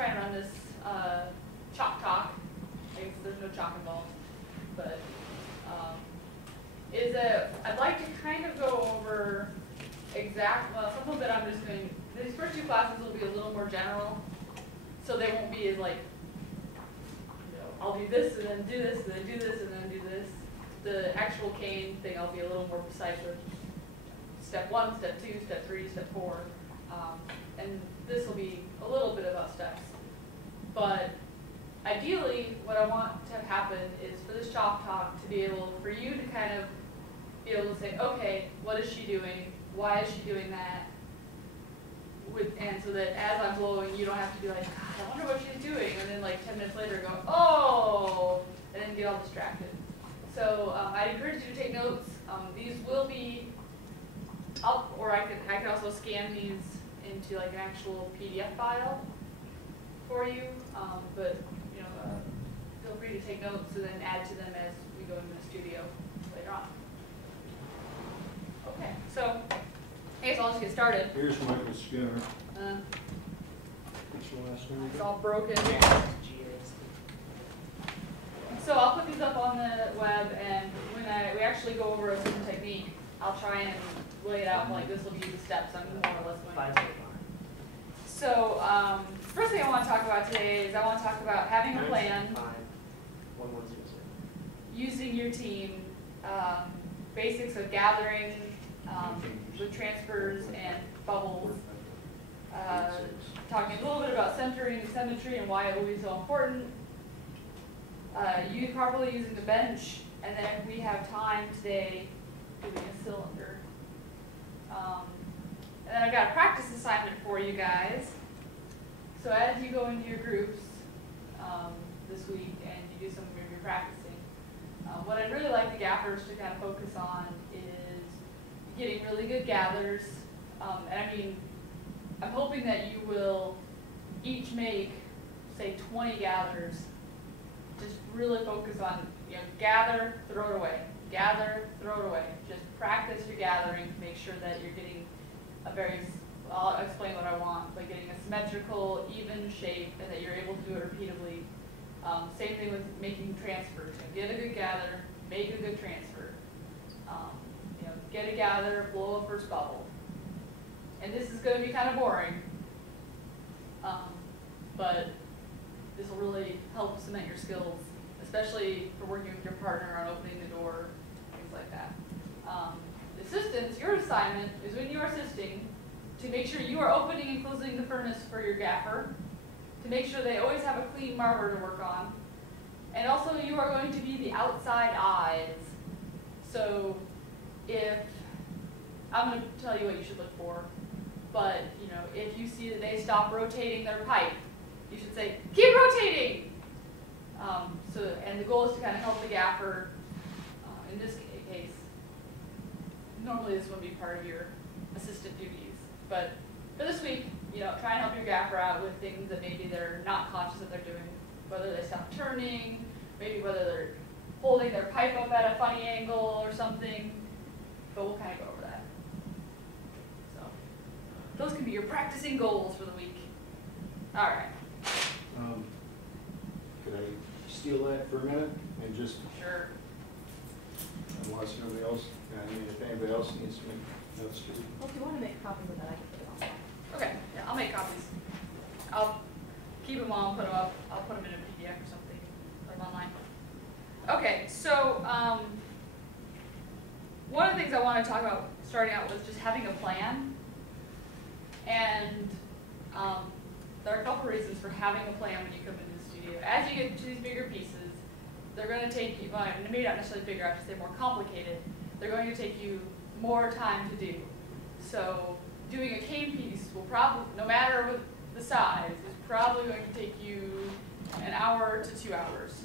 try and run this chalk talk. I guess there's no chalk involved, but is that I'd like to kind of go over something that I'm just going. These first two classes will be a little more general, so they won't be as like, I'll do this and then do this and then do this and then do this. The actual cane thing, I'll be a little more precise with step 1, step 2, step 3, step 4, and this will be a little bit about steps. But ideally, what I want to have happen is for this chalk talk to be able, for you to kind of be able to say, okay, what is she doing? Why is she doing that? And so that as I'm blowing, you don't have to be like, God, I wonder what she's doing, and then like 10 minutes later go, oh, and then get all distracted. So I'd encourage you to take notes. These will be up, or I can also scan these into like an actual PDF file for you. But feel free to take notes and then add to them as we go into the studio later on. Okay, so I guess I'll just get started. Here's Michael Skinner. What's your last name? It's all broken. So I'll put these up on the web, and when we actually go over a certain technique, I'll try and lay it out like this will be the steps I'm more or less going to take. So first thing I want to talk about today is I want to talk about having a plan, using your team, basics of gathering with transfers and bubbles, talking a little bit about centering and symmetry and why it will be so important, you properly using the bench, and then if we have time today, doing a cylinder. And then I've got a practice assignment for you guys. So as you go into your groups this week and you do some of your practicing, what I'd really like the gaffers to kind of focus on is getting really good gathers. And I mean, I'm hoping that you will each make, say, 20 gathers. Just really focus on, gather, throw it away. Gather, throw it away. Just practice your gathering to make sure that you're getting I'll explain what I want, but getting a symmetrical, even shape, and that you're able to do it repeatedly. Same thing with making transfers. Get a good gather, make a good transfer. Get a gather, blow a first bubble. And this is going to be kind of boring, but this will really help cement your skills, especially for working with your partner on opening the door, things like that. Assistants, your assignment is when you are assisting to make sure you are opening and closing the furnace for your gaffer, to make sure they always have a clean marber to work on, and also you are going to be the outside eyes. So if, I'm going to tell you what you should look for, but if you see that they stop rotating their pipe, you should say, keep rotating! And the goal is to kind of help the gaffer, in this case, normally this would be part of your assistant duties, but for this week, try and help your gaffer out with things that maybe they're not conscious that they're doing, whether they stop turning, maybe whether they're holding their pipe up at a funny angle or something, but we'll kind of go over that. So those can be your practicing goals for the week. All right. Could I steal that for a minute and just, Sure. unless nobody else, if anybody else needs to make notes too. Well, if you want to make copies of that, I can put it online. Okay, yeah, I'll make copies. I'll keep them on, put them up. I'll put them in a PDF or something, put them online. Okay, so one of the things I want to talk about starting out was just having a plan. And there are a couple reasons for having a plan when you come into the studio. As you get to these bigger pieces, they're going to take you, well, maybe not necessarily bigger, I should say more complicated. They're going to take you more time to do. So doing a cane piece will probably, no matter what the size, is probably going to take you an hour to 2 hours,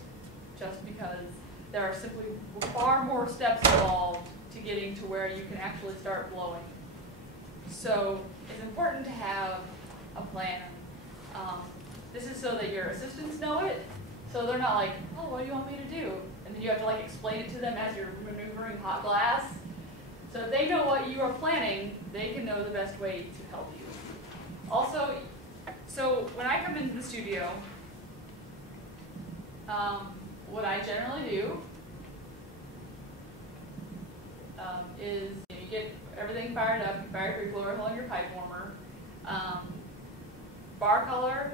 just because there are simply far more steps involved to getting to where you can actually start blowing. So it's important to have a plan. This is so that your assistants know it, so they're not like, oh, what do you want me to do? And then you have to explain it to them as you're maneuvering hot glass. So if they know what you are planning, they can know the best way to help you. Also, So when I come into the studio, what I generally do is you get everything fired up, you fire up your glory hole and your pipe warmer. Bar color,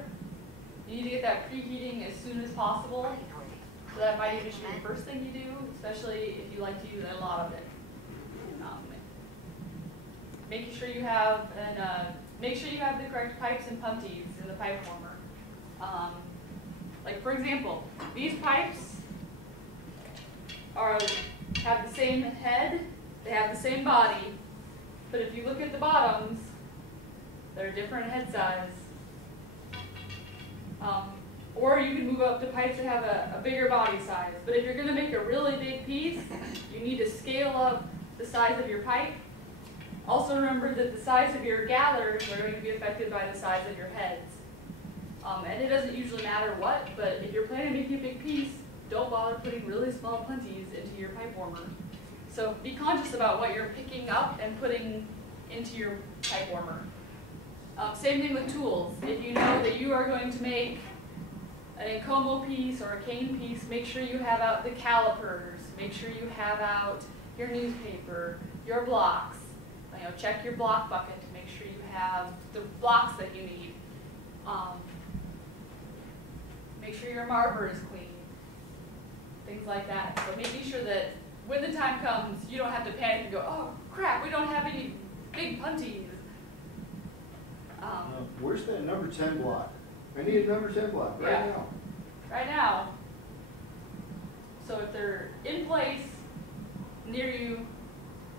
you need to get that preheating as soon as possible. So that might even be the first thing you do, especially if you like to use a lot of it. Making sure you have make sure you have the correct pipes and punties in the pipe warmer. Like for example, these pipes have the same head, they have the same body, but if you look at the bottoms, they're different head size. Or you can move up to pipes that have a bigger body size. But if you're going to make a really big piece, you need to scale up the size of your pipe. Also remember that the size of your gathers are going to be affected by the size of your heads. And it doesn't usually matter what, but if you're planning to make a big piece, don't bother putting really small punties into your pipe warmer. So be conscious about what you're picking up and putting into your pipe warmer. Same thing with tools. If you know that you are going to make an Encomo piece or a cane piece, make sure you have out the calipers, make sure you have out your newspaper, your blocks. Check your block bucket to make sure you have the blocks that you need. Make sure your marker is clean. Things like that. So making sure that when the time comes, you don't have to panic and go, oh crap, we don't have any big punties. Where's that number 10 block? I need a number 10 block right Yeah. now. Right now. So if they're in place near you,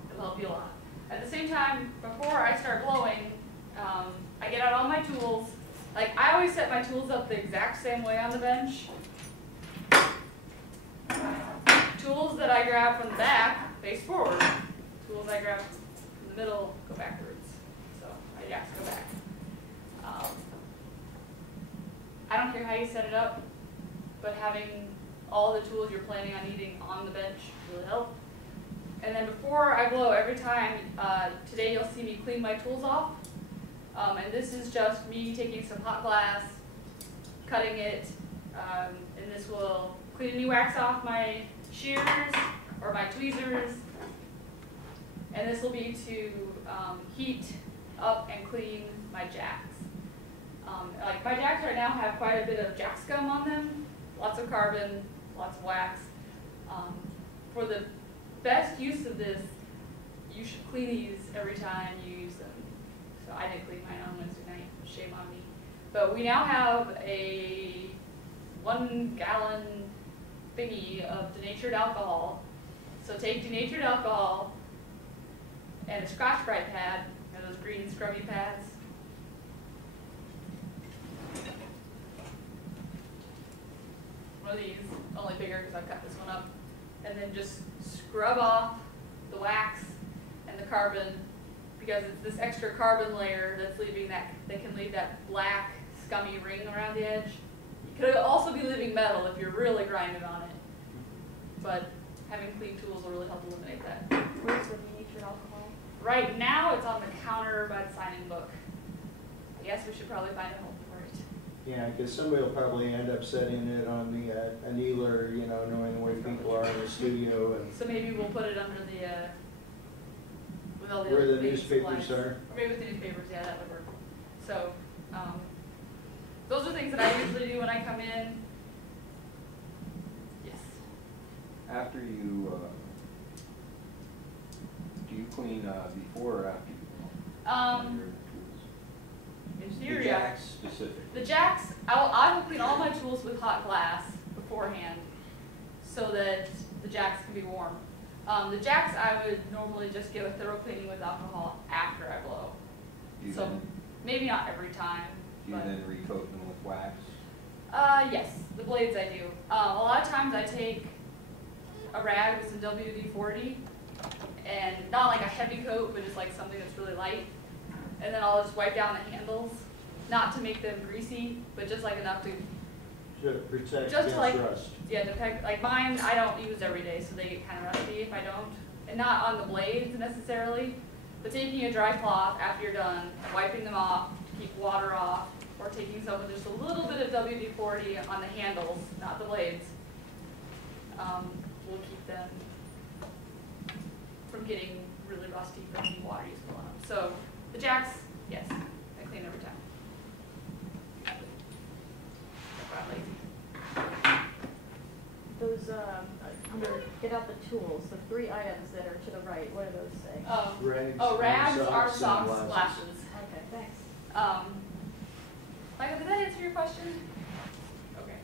it'll help you a lot. At the same time, before I start blowing, I get out all my tools. Like I always set my tools up the exact same way on the bench. Tools that I grab from the back face forward. Tools I grab from the middle go backwards. So my jacks go back. I don't care how you set it up, but having all the tools you're planning on needing on the bench really help. And then before I blow every time, today you'll see me clean my tools off. And this is just me taking some hot glass, cutting it, and this will clean any wax off my shears or my tweezers. And this will be to heat up and clean my jacks. Like my jacks right now have quite a bit of jack scum on them, lots of carbon, lots of wax. For the best use of this, you should clean these every time you use them. So I didn't clean mine on Wednesday night, shame on me. But we now have a 1 gallon thingy of denatured alcohol. So take denatured alcohol and a Scotch-Brite pad, those green scrubby pads. One of these, only bigger because I cut this one up. And then just scrub off the wax and the carbon, because it's this extra carbon layer that's leaving that can leave that black scummy ring around the edge. You could also be leaving metal if you're really grinding on it. But having clean tools will really help eliminate that. Where's the denatured alcohol? Right now it's on the counter by the signing book. I guess we should probably find a home for it. Yeah, because somebody will probably end up setting it on the annealer, knowing the way people are in the studio and So maybe we'll put it under the, with all the where other the big newspapers supplies. are. Or maybe with the newspapers, yeah, that would work. So, those are things that I usually do when I come in. Yes. After you, do you clean before or after you clean your tools? In The theory, jacks specifically. the jacks, I will clean all my tools with hot glass beforehand so that the jacks can be warm. The jacks I would normally just give a thorough cleaning with alcohol after I blow. Do you So then, maybe not every time. do you but then recoat them with wax? Yes, the blades I do. A lot of times I take a rag with some WD-40 and not like a heavy coat, but just like something that's really light. And then I'll just wipe down the handles, not to make them greasy, but just like enough to, To protect Just against like- rust. yeah, like mine I don't use every day, so they get kind of rusty if I don't. And not on the blades necessarily, but taking a dry cloth after you're done, wiping them off, to keep water off, or taking some with just a little bit of WD-40 on the handles, not the blades, will keep them from getting really rusty from the water use on them. So the jacks, yes, I clean every time. I'm lazy. Those, under get out the tools, the 3 items that are to the right, what do those say? Rags, rags, socks, arm socks, sunglasses. glasses. Okay, thanks. Michael, did that answer your question? Okay.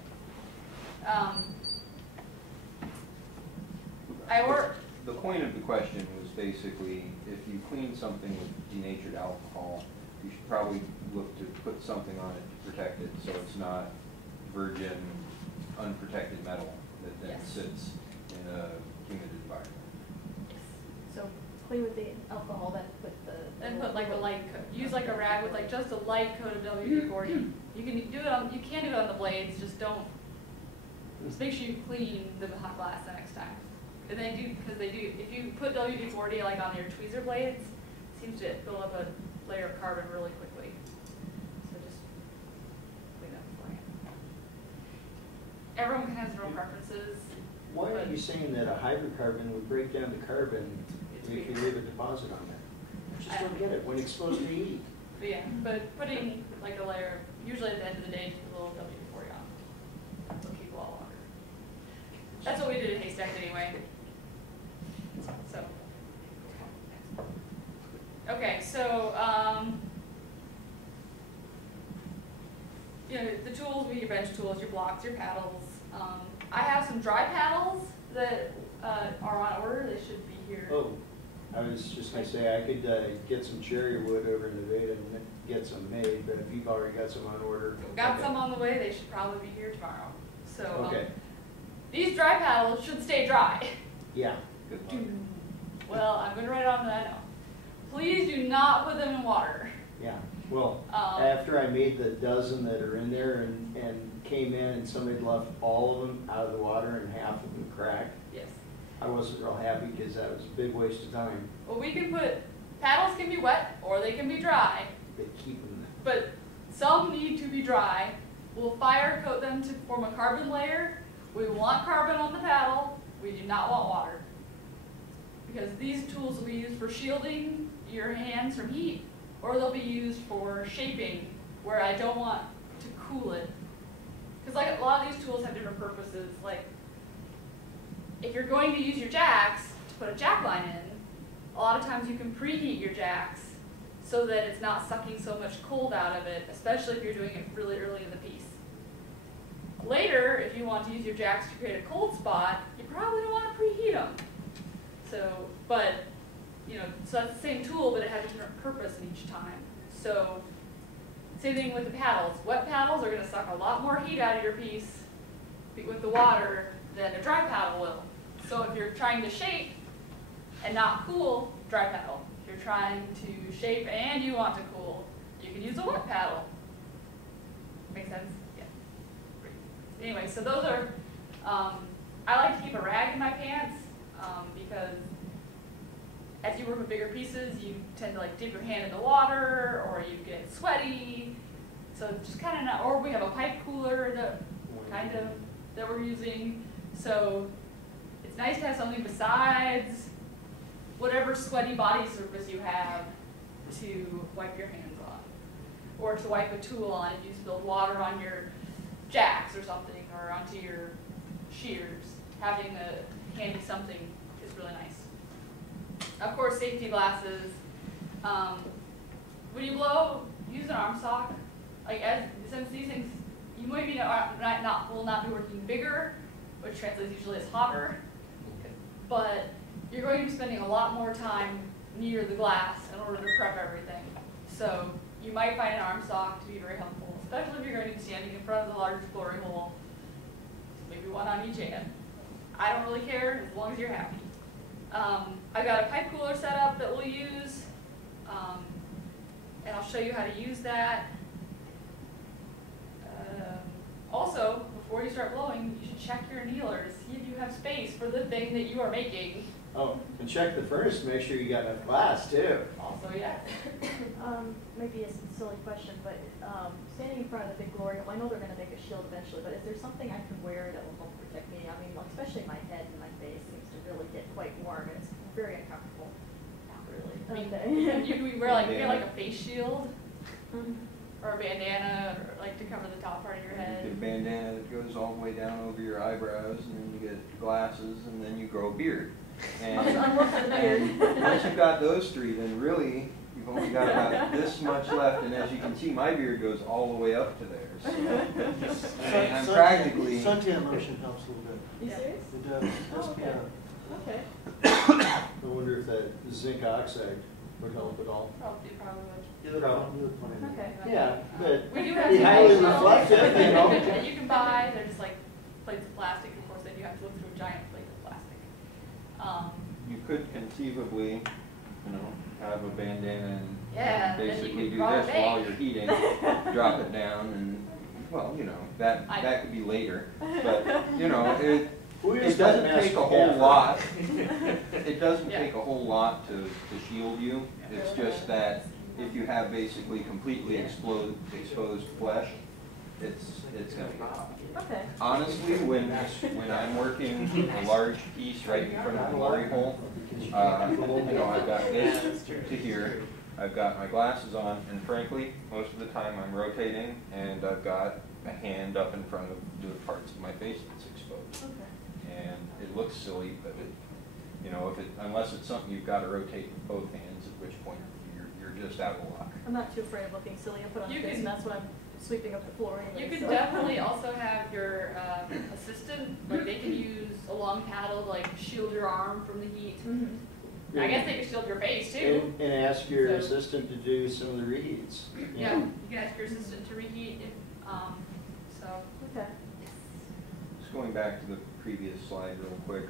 The point of the question was basically, if you clean something with denatured alcohol, you should probably look to put something on it to protect it, so it's not virgin, unprotected metal that then Yes. sits in a humid environment. So clean with the alcohol, then put the. Then put like a light coat, use like a rag with like just a light coat of WD-40. You can do it on, you can do it on the blades, just don't, just make sure you clean the hot glass the next time. And they do, because they do, if you put WD-40 like on your tweezer blades, it seems to build up a layer of carbon really quickly. So just clean up beforehand. Everyone has their own preferences. Why are but you saying that a hydrocarbon would break down the carbon It's if you weird. leave a deposit on there? I just don't get it, when exposed to heat. But yeah, but putting like a layer, usually at the end of the day, just a little WD-40 on. It'll keep a lot longer. That's what we did at Haystack anyway. So. Okay, so, you know, the tools, your bench tools, your blocks, your paddles. I have some dry paddles that are on order. They should be here. Oh, I was just gonna say, I could get some cherry wood over in Nevada and get some made, but if you've already got some on order. We've got okay. some on the way. They should probably be here tomorrow. So Okay, these dry paddles should stay dry. yeah, Good luck. Well, I'm going to write it on that now. Please do not put them in water. yeah. Well, Um, after I made the dozen that are in there and came in and somebody left all of them out of the water and half of them cracked, Yes. I wasn't real happy because that was a big waste of time. Well, we can put, paddles can be wet or they can be dry, They keep them. but some need to be dry. We'll fire coat them to form a carbon layer. We want carbon on the paddle. We do not want water. Because these tools will be used for shielding your hands from heat, or they'll be used for shaping, where I don't want to cool it. Because like a lot of these tools have different purposes. Like, if you're going to use your jacks to put a jack line in, a lot of times you can preheat your jacks so that it's not sucking so much cold out of it, especially if you're doing it really early in the piece. Later, if you want to use your jacks to create a cold spot, you probably don't want to preheat them. So, but, you know, so that's the same tool, but it has a different purpose in each time. So, same thing with the paddles. Wet paddles are going to suck a lot more heat out of your piece with the water than a dry paddle will. So if you're trying to shape and not cool, dry paddle. If you're trying to shape and you want to cool, you can use a wet paddle. Make sense? Yeah. Anyway, so those are, I like to keep a rag in my pants because as you work with bigger pieces, you tend to like dip your hand in the water or you get sweaty. So just kind of not, or we have a pipe cooler that that we're using. So it's nice to have something besides whatever sweaty body surface you have to wipe your hands on, or to wipe a tool on if you spilled water on your jacks or something, or onto your shears. Having a handy something is really nice. Of course, safety glasses. When you blow, use an arm sock. Like since these things, you might be will not be working bigger, which translates usually as hotter, but you're going to be spending a lot more time near the glass in order to prep everything. So you might find an arm sock to be very helpful, especially if you're going to be standing in front of the large glory hole. Maybe one on each hand. I don't really care as long as you're happy. I've got a pipe cooler set up that we'll use, and I'll show you how to use that. Also, before you start blowing, you should check your annealer to see if you have space for the thing that you are making. Oh, and check the furnace to make sure you got enough glass too. Also, yes. Maybe a silly question, but standing in front of the big glory hole, I know they're gonna make a shield eventually, but is there something I can wear that will help protect me? I mean, like, especially my head and my face seems to really get quite warm, and it's very uncomfortable. Not really. I mean, Okay. you can wear like a face shield Mhm. or a bandana, or like to cover the top part of your You head. get a bandana that goes all the way down over your eyebrows, and then you get glasses, and then you grow a beard. And, I'm working on the beard. and once you've got those three, then really, you've only got about this much left, and as you can see, my beard goes all the way up to there, so. And I'm practically, Suntan lotion helps a little bit. You Yeah. serious? It does. Oh, okay. SPF. Okay. I wonder if that zinc oxide would help at all. Probably would. You look fine. You look fine. Okay. Yeah, but We do have be some highly face shields reflective, you know. that you can buy. They're just like plates of plastic. Of course, then you have to look through a giant plate of plastic. you could conceivably, you know, have a bandana and Yeah, then you basically can do draw a this while bag. you're heating, drop it down, and, well, you know, that could be later. But, you know, We it just got doesn't masked take a with whole gaffer. lot. It doesn't Yeah. take a whole lot to shield you. It's just that if you have basically completely exposed flesh, it's gonna be hot. Okay. Honestly, when I'm working a large piece right in front of the glory hole, you know, I've got this to here, I've got my glasses on, and frankly, most of the time I'm rotating, and I've got a hand up in front of the parts of my face that's exposed. Okay. And it looks silly, but it, you know, unless it's something you've got to rotate with both hands, at which point you're just out of luck. I'm not too afraid of looking silly. I put on You this, can- and that's when I'm sweeping up the floor anyway. You could so. definitely also have your assistant, like they can use a long paddle to like shield your arm from the heat. Mhm. I guess they could shield your face too. And ask your So- assistant to do some of the reheats. you Yeah, know. you can ask your assistant to reheat if, so. Okay. Just going back to the previous slide real quick,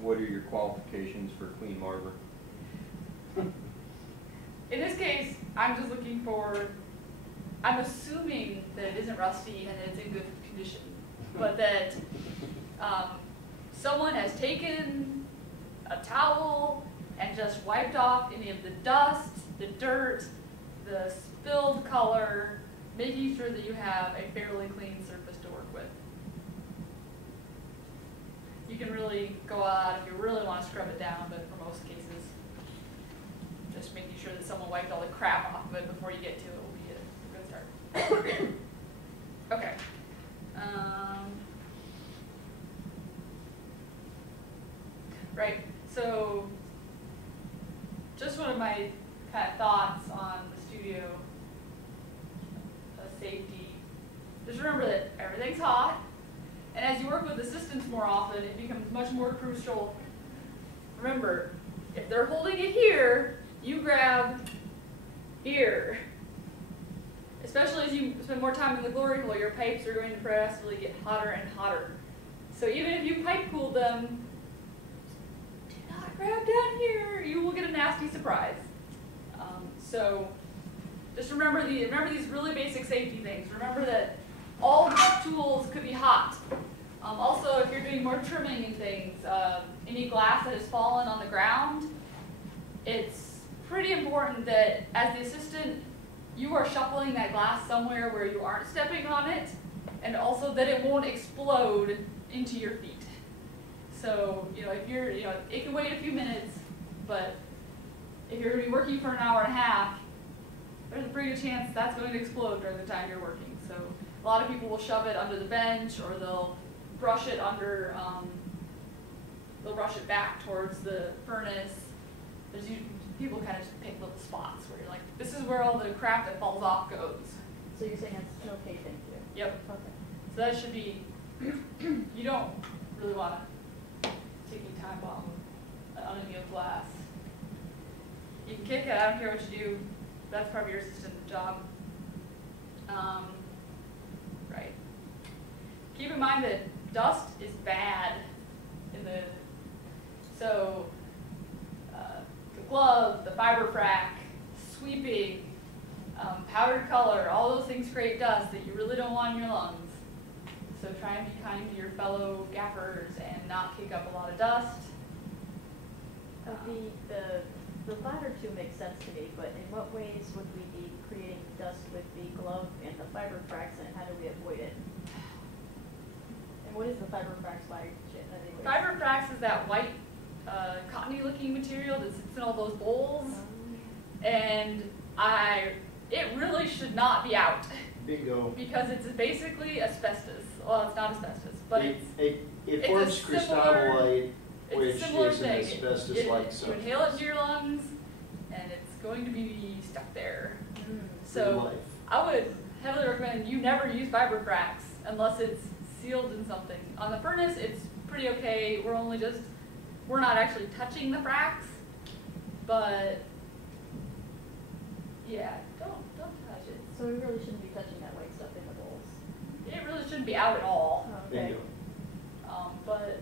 what are your qualifications for clean marble? In this case, I'm just looking for, I'm assuming that it isn't rusty and it's in good condition, but that someone has taken a towel and just wiped off any of the dust, the dirt, the spilled color, making sure that you have a fairly clean surface to work with. You can really go out if you really want to scrub it down, but for most cases, just making sure that someone wiped all the crap off of it before you get to it will be a good start. Okay. Right, so just one of my kind of thoughts on the studio safety. Just remember that everything's hot, and as you work with assistants more often, it becomes much more crucial. Remember, if they're holding it here, you grab here. Especially as you spend more time in the glory hole, your pipes are going to progressively get hotter and hotter. So even if you pipe cool them, do not grab down here. You will get a nasty surprise. So just remember these really basic safety things. Remember that all tools could be hot. Also, if you're doing more trimming and things, any glass that has fallen on the ground, it's pretty important that as the assistant, you are shuffling that glass somewhere where you aren't stepping on it, and also that it won't explode into your feet. So, if you're, it can wait a few minutes, but if you're going to be working for an hour and a half, there's a pretty good chance that's going to explode during the time you're working. So a lot of people will shove it under the bench, or they'll brush it under, they'll brush it back towards the furnace. There's usually, people kind of just pick little spots where you're like, this is where all the crap that falls off goes. So you're saying it's an okay thing to do? Yep. Okay. So that should be, you don't really want to take any time bomb on any of glass. You can kick it, I don't care what you do. That's part of your assistant's job. Right. Keep in mind that dust is bad in the, so the glove, the fiber frac, sweeping, powdered color, all those things create dust that you really don't want in your lungs. So try and be kind to your fellow gaffers and not kick up a lot of dust. The latter two make sense to me, but in what ways would we need creating dust with the glove and the fiberfrax, and how do we avoid it? And what is the fiberfrax by anyways? Fiberfrax is that white, cottony looking material that sits in all those bowls. And it really should not be out Bingo. because it's basically asbestos. Well, it's not asbestos, but It it's forms a similar- cristabolite, it's which a similar is an thing. asbestos-like You substance. inhale it into your lungs, and it's going to be stuck there. Mm. For So life. I would heavily recommend you never use fiberfrax unless it's sealed in something. On the furnace, it's pretty okay. We're not actually touching the frax, but yeah, don't touch it. So we really shouldn't be touching that white stuff in the bowls. It really shouldn't be out at all. Okay. Bingo. But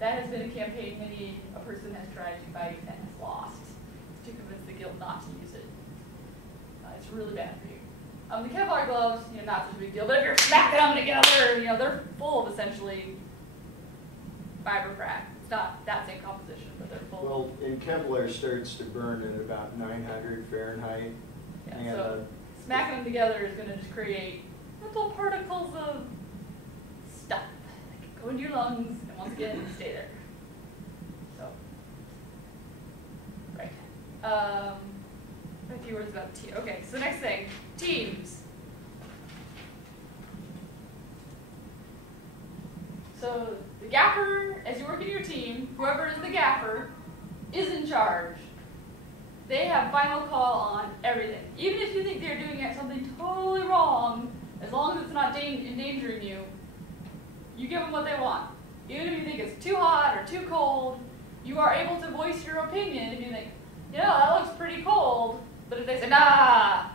that has been a campaign many a person has tried to fight and has lost to convince the guild not to use it. It's really bad for you. The Kevlar gloves, not such a big deal, but if you're smacking them together, they're full of essentially fiberfrax. It's not that same composition, but they're full. Well, and Kevlar starts to burn at about 900 Fahrenheit. Yeah, and, so smacking them together is going to just create little particles of stuff that can go into your lungs and once again stay there. So, right. A few words about okay, so next thing, teams. So the gaffer, as you work in your team, whoever is the gaffer, is in charge. They have final call on everything. Even if you think they're doing something totally wrong, as long as it's not endangering you, you give them what they want. Even if you think it's too hot or too cold, you are able to voice your opinion if you think, that looks pretty cold. But if they say, nah,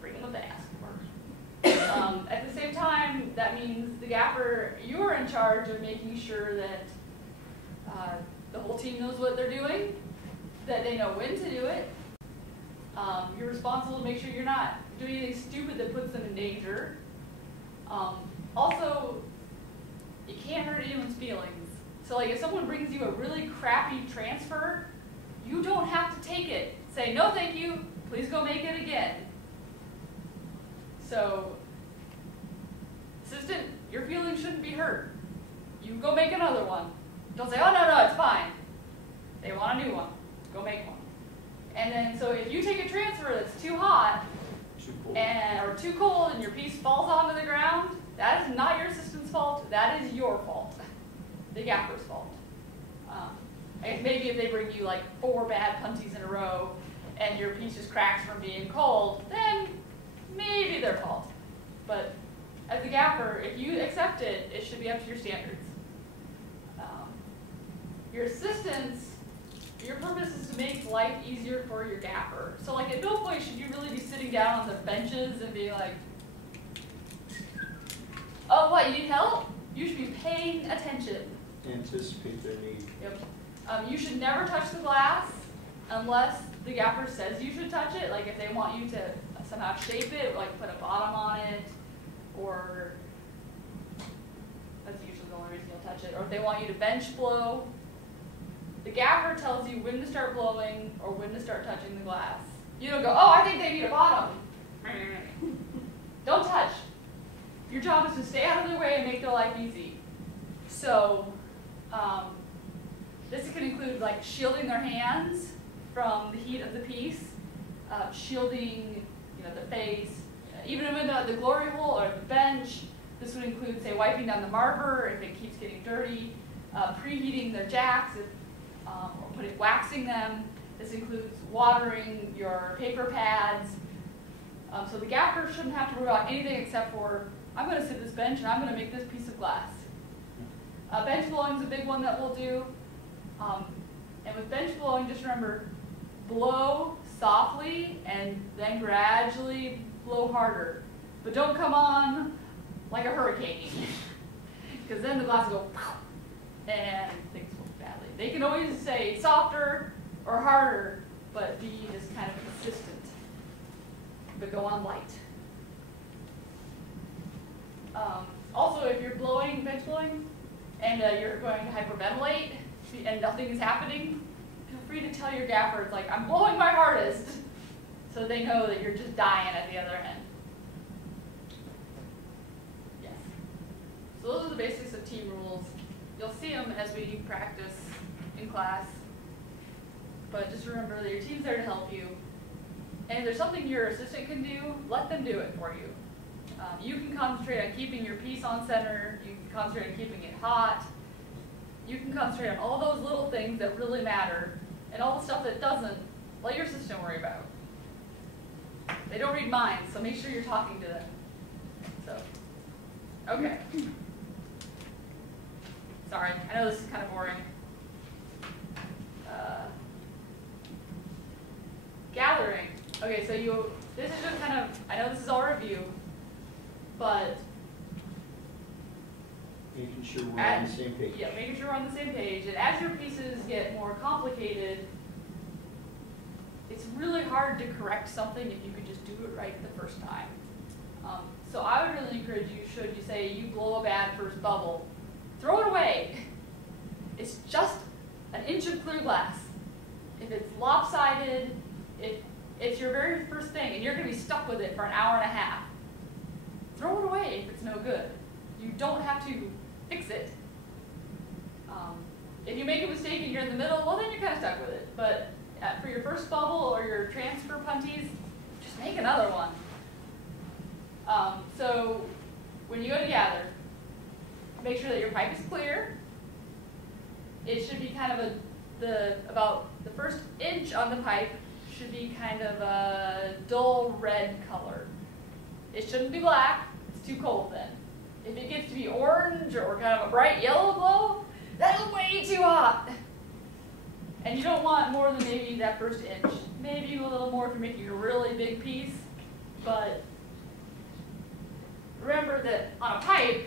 bring them a bath. At the same time, that means the gaffer, you are in charge of making sure that the whole team knows what they're doing, that they know when to do it. You're responsible to make sure you're not doing anything stupid that puts them in danger. Also, you can't hurt anyone's feelings. So like if someone brings you a really crappy transfer, you don't have to take it. Say, no thank you, please go make it again. So, assistant, your feelings shouldn't be hurt. You go make another one. Don't say, oh no, it's fine. They want a new one, go make one. And then, so if you take a transfer that's too hot, Too cold. or too cold and your piece falls onto the ground, that is not your assistant's fault, that is your fault. The gaffer's fault. I guess maybe if they bring you like 4 bad punties in a row and your piece just cracks from being cold, then maybe their fault. But as a gaffer, if you accept it, it should be up to your standards. Your assistants, your purpose is to make life easier for your gaffer. So like at no point should you really be sitting down on the benches and be like, oh, what, you need help? You should be paying attention. Anticipate their need. Yep. You should never touch the glass unless the gaffer says you should touch it. Like if they want you to somehow shape it, like put a bottom on it, or that's usually the only reason you'll touch it. Or if they want you to bench blow, the gaffer tells you when to start blowing or when to start touching the glass. You don't go, oh, I think they need a bottom. Don't touch. Your job is to stay out of their way and make their life easy. So, this can include like shielding their hands from the heat of the piece, shielding, the face, even in the glory hole or the bench. This would include, say, wiping down the marker if it keeps getting dirty, preheating their jacks, or waxing them. This includes watering your paper pads. So the gaffer shouldn't have to worry about anything except for, I'm going to sit this bench and I'm going to make this piece of glass. Bench blowing is a big one that we'll do. And with bench blowing, just remember, blow softly and then gradually blow harder. But don't come on like a hurricane, because then the glass will go and things will badly. They can always say softer or harder, but be just kind of consistent. But go on light. Also, if you're bench blowing, and you're going to hyperventilate, and nothing is happening, feel free to tell your gaffer, it's like, I'm blowing my hardest. so they know that you're just dying at the other end. Yes. So those are the basics of team rules. You'll see them as we practice in class. But just remember that your team's there to help you. And if there's something your assistant can do, let them do it for you. You can concentrate on keeping your piece on center. You can concentrate on keeping it hot. You can concentrate on all those little things that really matter. And all the stuff that doesn't, let your assistant worry about. They don't read minds, so make sure you're talking to them. So, okay. Sorry, I know this is kind of boring. Gathering. Okay, so this is just kind of, I know this is all review, but Making sure we're on the same page. yeah, making sure we're on the same page. And as your pieces get more complicated, it's really hard to correct something if you could just do it right the first time. So I would really encourage you, should you say you blow a bad first bubble, throw it away. It's just an inch of clear glass. If it's lopsided, if it's your very first thing and you're going to be stuck with it for an hour and a half, throw it away if it's no good. You don't have to fix it. If you make a mistake and you're in the middle, well then you're kind of stuck with it. But for your first bubble or your transfer punties, just make another one. So when you go to gather, make sure that your pipe is clear. It should be kind of about the first inch on the pipe should be kind of a dull red color. It shouldn't be black, it's too cold then. If it gets to be orange or kind of a bright yellow glow, that's way too hot. And you don't want more than maybe that first inch. Maybe a little more if you're making a really big piece, but remember that on a pipe,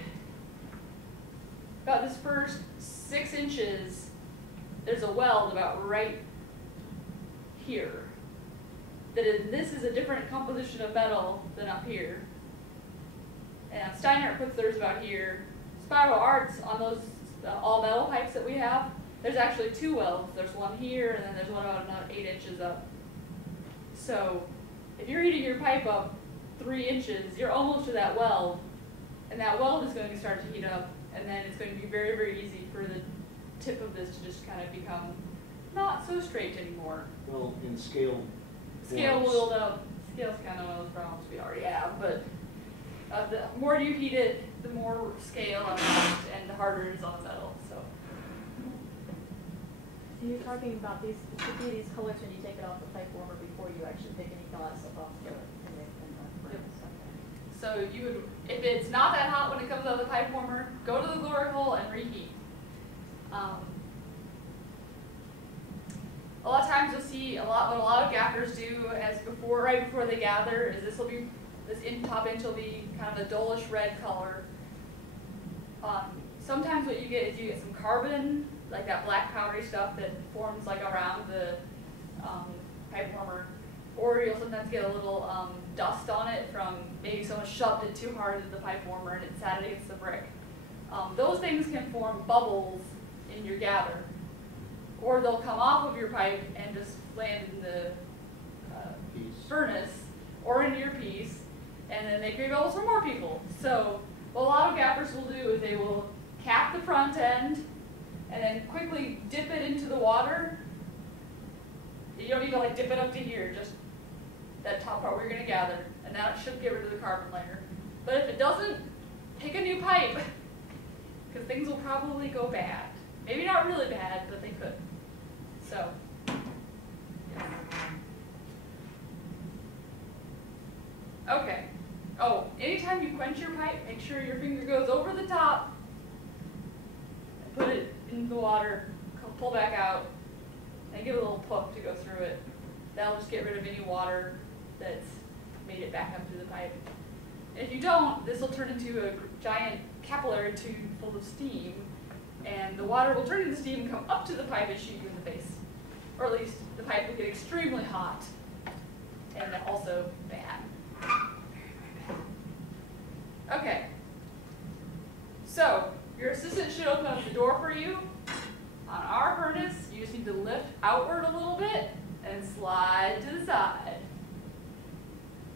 about this first 6 inches, there's a weld about right here. This is a different composition of metal than up here. And Steinhardt puts theirs about here. Spiral Arts, on those all metal pipes that we have, there's actually 2 welds. There's one here, and then there's one about another 8 inches up. So if you're heating your pipe up 3 inches, you're almost to that weld, and that weld is going to start to heat up, and then it's going to be very, very easy for the tip of this to just kind of become not so straight anymore. Well, in scale. Scale will, scale's kind of one of those problems we already have, but the more you heat it, the more scale and the harder it is on the metal. So you're talking about these, it should be these colors when you take it off the pipe warmer before you actually take any glass off the furnace. So you would, if it's not that hot when it comes out of the pipe warmer, go to the glory hole and reheat. A lot of times you'll see what a lot of gaffers do right before they gather is this top inch will be kind of a dullish red color. Sometimes what you get is you get some carbon, like that black powdery stuff that forms like around the pipe warmer, or you'll sometimes get a little dust on it from maybe someone shoved it too hard into the pipe warmer and it sat against the brick. Those things can form bubbles in your gather, or they'll come off of your pipe and just land in the furnace or into your piece, and then they create bubbles for more people. So what a lot of gappers will do is they will cap the front end and then quickly dip it into the water. You don't need to like dip it up to here, just that top part where you're going to gather, and that should get rid of the carbon layer. But if it doesn't, pick a new pipe, because things will probably go bad. Maybe not really bad, but they could. So, yes. Okay. Oh, anytime you quench your pipe, make sure your finger goes over the top and put it in the water, pull back out, and give it a little poke to go through it. That'll just get rid of any water that's made it back up through the pipe. And if you don't, this will turn into a giant capillary tube full of steam, and the water will turn into steam and come up to the pipe and shoot you in the face. Or at least the pipe will get extremely hot and also bad. Okay. So, your assistant should open up the door for you. On our furnace, you just need to lift outward a little bit and slide to the side.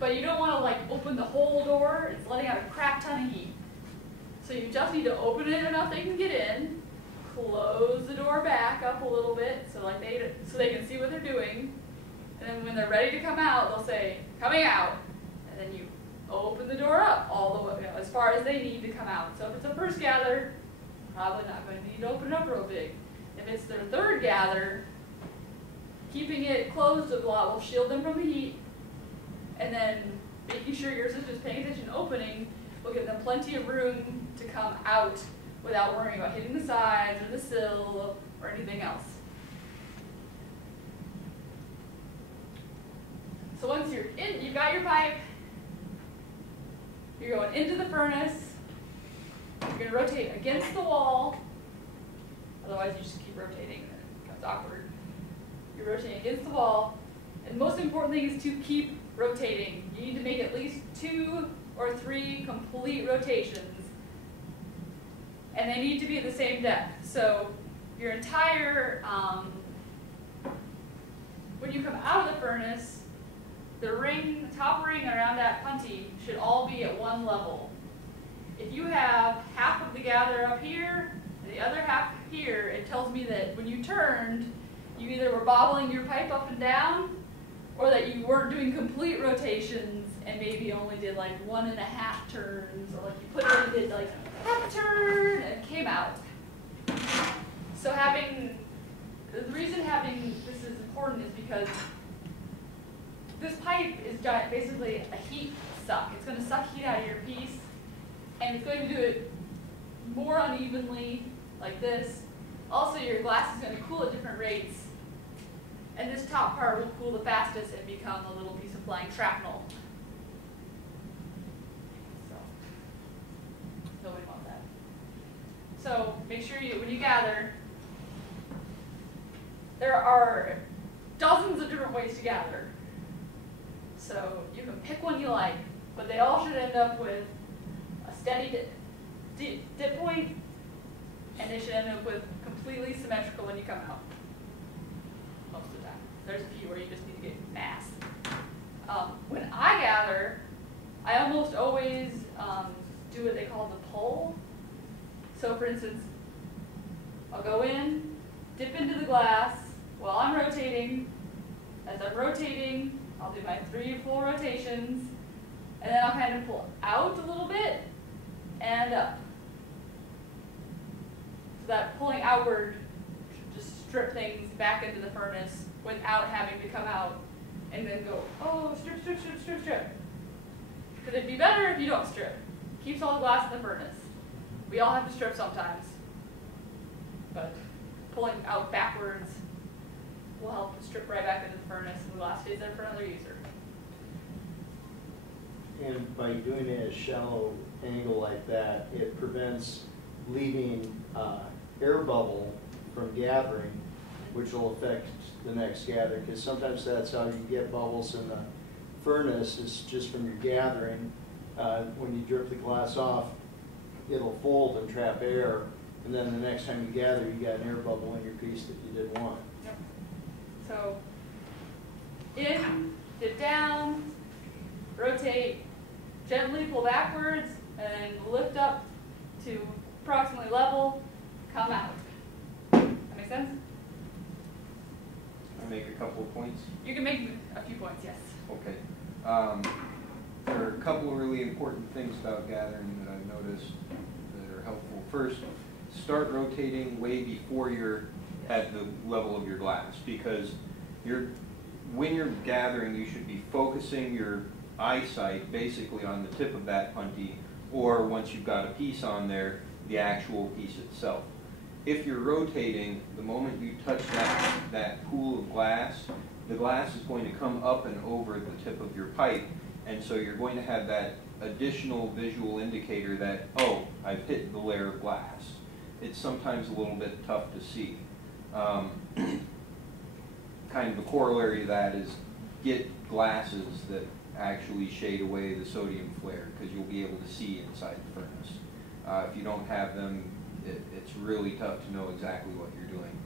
but you don't want to like open the whole door. It's letting out a crap ton of heat. So you just need to open it enough they can get in, close the door back up a little bit so they can see what they're doing, and then when they're ready to come out, they'll say, "Coming out," and then you open the door up all the way, you know, as far as they need to come out. So if it's a first gather, probably not going to need to open it up real big. If it's their third gather, keeping it closed a lot will shield them from the heat, and then making sure your assistant's paying attention to opening will give them plenty of room to come out without worrying about hitting the sides or the sill or anything else. So once you're in, you've got your pipe, you're going into the furnace, you're going to rotate against the wall, otherwise you just keep rotating and it becomes awkward. You're rotating against the wall, and the most important thing is to keep rotating. You need to make at least 2 or 3 complete rotations, and they need to be at the same depth. So your entire, when you come out of the furnace, the ring, the top ring around that punty should all be at one level. If you have half of the gather up here, and the other half here, it tells me that when you turned, you either were bobbling your pipe up and down, or that you weren't doing complete rotations and maybe only did like 1.5 turns, or like you put it in and did like half a turn and came out. So the reason having this is important is because this pipe is basically a heat suck. It's going to suck heat out of your piece, and it's going to do it more unevenly, like this. Also, your glass is going to cool at different rates, and this top part will cool the fastest and become a little piece of flying shrapnel. So we want that. So make sure when you gather, there are dozens of different ways to gather. So you can pick one you like, but they all should end up with a steady dip point, and they should end up with completely symmetrical when you come out. Most of the time. There's a few where you just need to get mass. When I gather, I almost always do what they call the pull. So for instance, I'll go in, dip into the glass while I'm rotating. As I'm rotating, I'll do my 3 full rotations, and then I'll kind of pull out a little bit and up. So that pulling outward should just strip things back into the furnace without having to come out and then go, oh, strip, strip, strip, strip, strip. Because it'd be better if you don't strip. Keeps all the glass in the furnace. We all have to strip sometimes, but pulling out backwards will help strip right back into the furnace, and the glass stays there for another user. And by doing it at a shallow angle like that, it prevents leaving air bubble from gathering, which will affect the next gather, because sometimes that's how you get bubbles in the furnace, is just from your gathering. When you drip the glass off, it'll fold and trap air, and then the next time you gather, you got an air bubble in your piece that you didn't want. Yep. So, in, dip down, rotate, gently pull backwards, and lift up to approximately level, come out. That make sense? I make a couple of points. You can make a few points, yes. Okay. There are a couple of really important things about gathering that I've noticed that are helpful. First, start rotating way before you're at the level of your glass, because when you're gathering, you should be focusing your eyesight basically on the tip of that punty, or once you've got a piece on there, the actual piece itself. If you're rotating, the moment you touch that pool of glass, the glass is going to come up and over the tip of your pipe, and so you're going to have that additional visual indicator that, oh, I've hit the layer of glass. It's sometimes a little bit tough to see. Kind of a corollary to that is get glasses that actually shade away the sodium flare, because you'll be able to see inside the furnace. If you don't have them, it's really tough to know exactly what you're doing.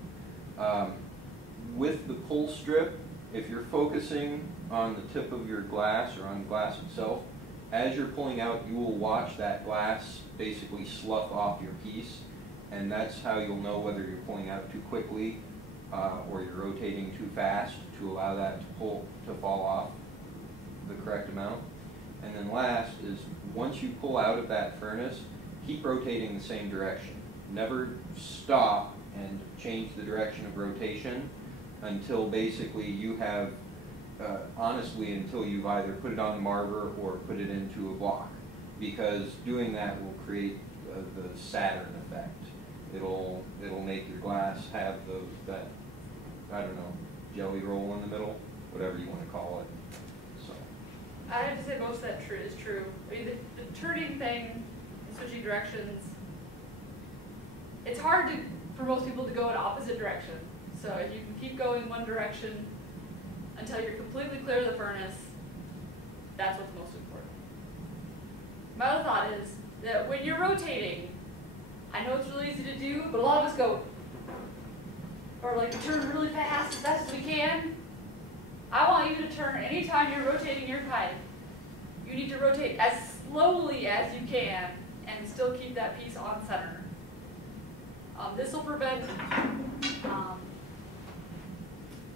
With the pull strip, if you're focusing on the tip of your glass or on the glass itself, as you're pulling out, you will watch that glass basically slough off your piece, and that's how you'll know whether you're pulling out too quickly or you're rotating too fast to allow that to fall off the correct amount. And then last is, once you pull out of that furnace, keep rotating the same direction. Never stop and change the direction of rotation until basically you have, honestly, until you've either put it on the marver or put it into a block. Because doing that will create the Saturn effect. It'll make your glass have that, I don't know, jelly roll in the middle, whatever you want to call it. So. I have to say most of that is true. I mean, the turning thing, switching directions, it's hard for most people to go in opposite direction. So if you can keep going one direction until you're completely clear of the furnace, that's what's most important. My other thought is that when you're rotating, I know it's really easy to do, but a lot of us go, or like turn really fast as we can. I want you to turn anytime you're rotating your pipe. You need to rotate as slowly as you can and still keep that piece on center. This will prevent, if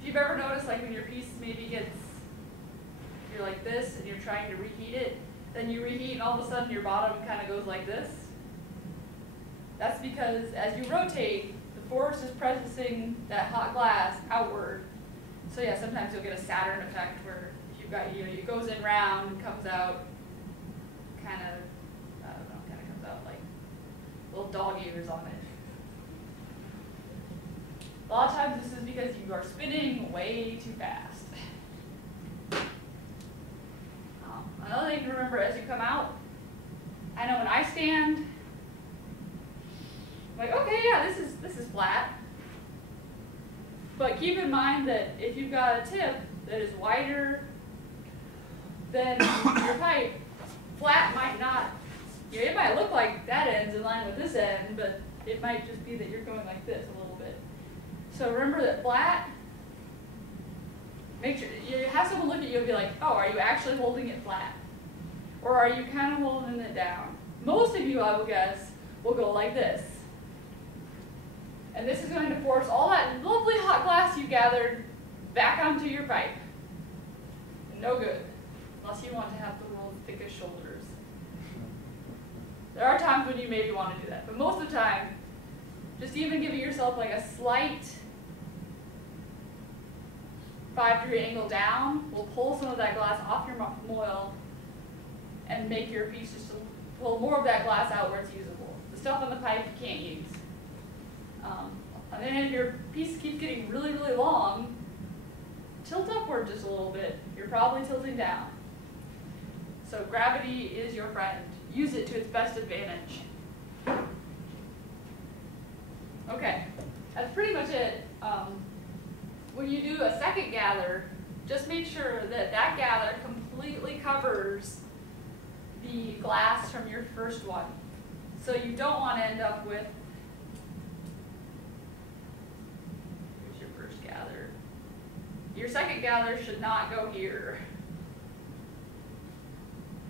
you've ever noticed, like when your piece maybe gets, you're like this and you're trying to reheat it, then you reheat and all of a sudden your bottom kind of goes like this. That's because as you rotate, the force is pressing that hot glass outward. So yeah, sometimes you'll get a Saturn effect where if you've got, it goes in round, comes out kind of, I don't know, kind of comes out like little dog ears on it. A lot of times this is because you are spinning way too fast. Another thing to remember as you come out, I know when I stand, I'm like, okay, yeah, this is flat. But keep in mind that if you've got a tip that is wider than your pipe, flat might not, it might look like that end's in line with this end, but it might just be that you're going like this a little bit. So remember that flat, make sure, you have someone look at you and be like, oh, are you actually holding it flat? Or are you kind of holding it down? Most of you, I would guess, will go like this. And this is going to force all that lovely hot glass you gathered back onto your pipe. No good, unless you want to have the world's thickest shoulders. There are times when you maybe want to do that, but most of the time, just even giving yourself like a slight 5-degree angle down will pull some of that glass off your moil and make your piece just pull more of that glass out where it's usable. The stuff on the pipe you can't use. And then if your piece keeps getting really, really long, tilt upward just a little bit. You're probably tilting down. So gravity is your friend. Use it to its best advantage. Okay, that's pretty much it. When you do a second gather, just make sure that that gather completely covers the glass from your first one. So you don't want to end up with, here's your first gather. Your second gather should not go here.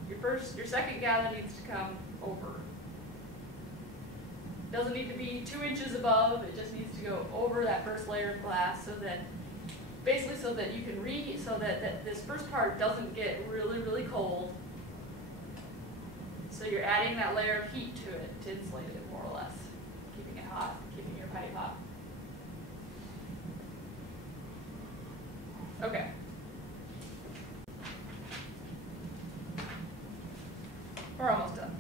Your second gather needs to come over. Doesn't need to be 2 inches above, it just needs to go over that first layer of glass so that, basically so that you can reheat, so that this first part doesn't get really, really cold. So you're adding that layer of heat to it to insulate it more or less, keeping it hot, keeping your pipe hot. Okay. We're almost done.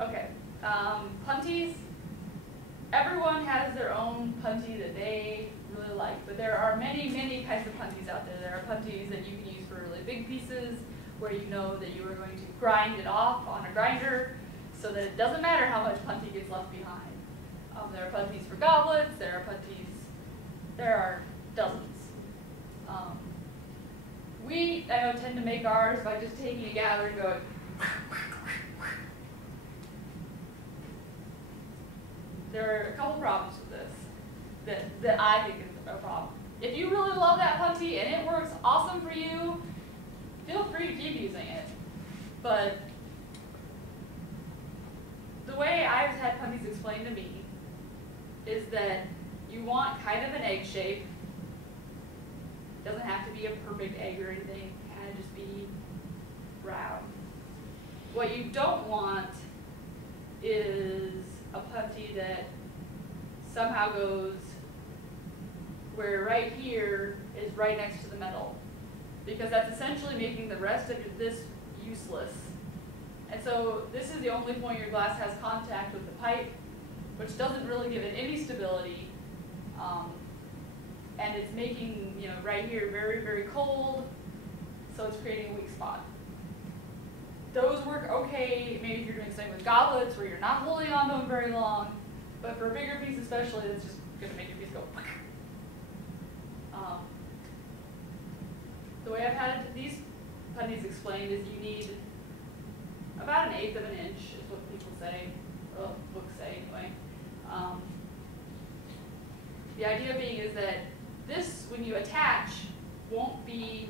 Okay, punties. Everyone has their own punty that they really like, but there are many, many kinds of punties out there. There are punties that you can use for really big pieces, where you know that you are going to grind it off on a grinder, so that it doesn't matter how much punty gets left behind. There are punties for goblets. There are punties. There are dozens. We, I know, tend to make ours by just taking a gather and going. There are a couple problems with this that I think is a problem. If you really love that putty and it works awesome for you, feel free to keep using it. But the way I've had putties explained to me is that you want kind of an egg shape. Doesn't have to be a perfect egg or anything, kind of just be round. What you don't want is a putty that somehow goes where right here is right next to the metal, because that's essentially making the rest of this useless. And so this is the only point your glass has contact with the pipe, which doesn't really give it any stability. And it's making, right here very, very cold, so it's creating a weak spot. Those work okay, maybe if you're doing something with goblets where you're not holding on to them very long, but for a bigger piece especially, it's just going to make your piece go. The way I've had these putties explained is you need about 1/8 of an inch, is what people say, or books say anyway. The idea being is that this, when you attach, won't be